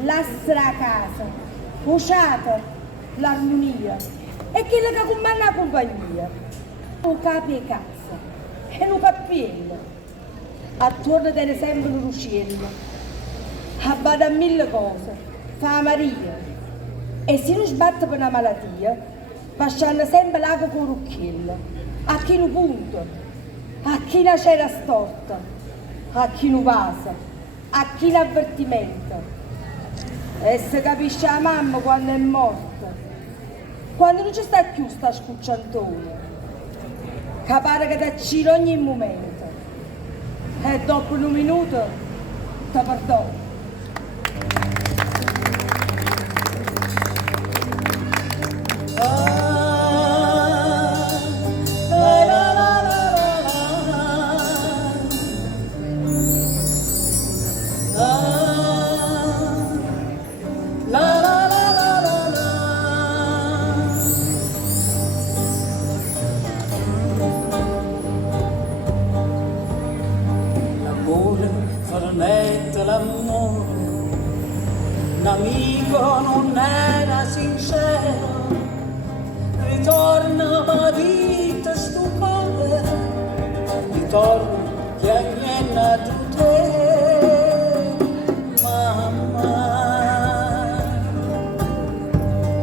la casa, usata, l'armonia e quella che comanda la compagnia. Un capo e cazzo e un cappiello. Attorno tiene sempre un uccello. Abbada a mille cose, fa Maria. E se non sbatte per una malattia, passano sempre l'acqua con l'occhiello. A chi non punto, a chi la cera storta, a chi non passa, a chi l'avvertimento. E si capisce la mamma quando è morta, quando non ci sta più sta scucciantone, che pare che ti accira ogni momento. E dopo un minuto ti perdono. L'amore, un amico non era sincero, ritorna ma vita stupore, ritorna che agnenna tu te, mamma.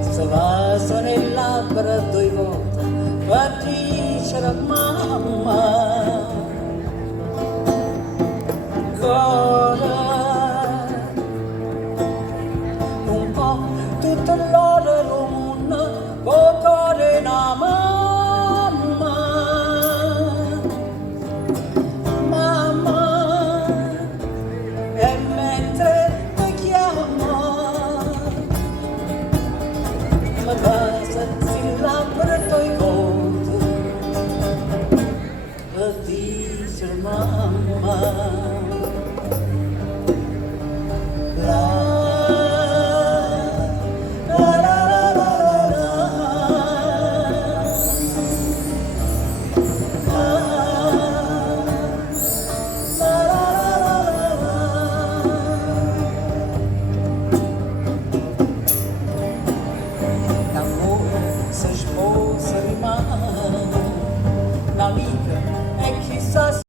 Se va nelle labbra due volte, va a dicere mamma.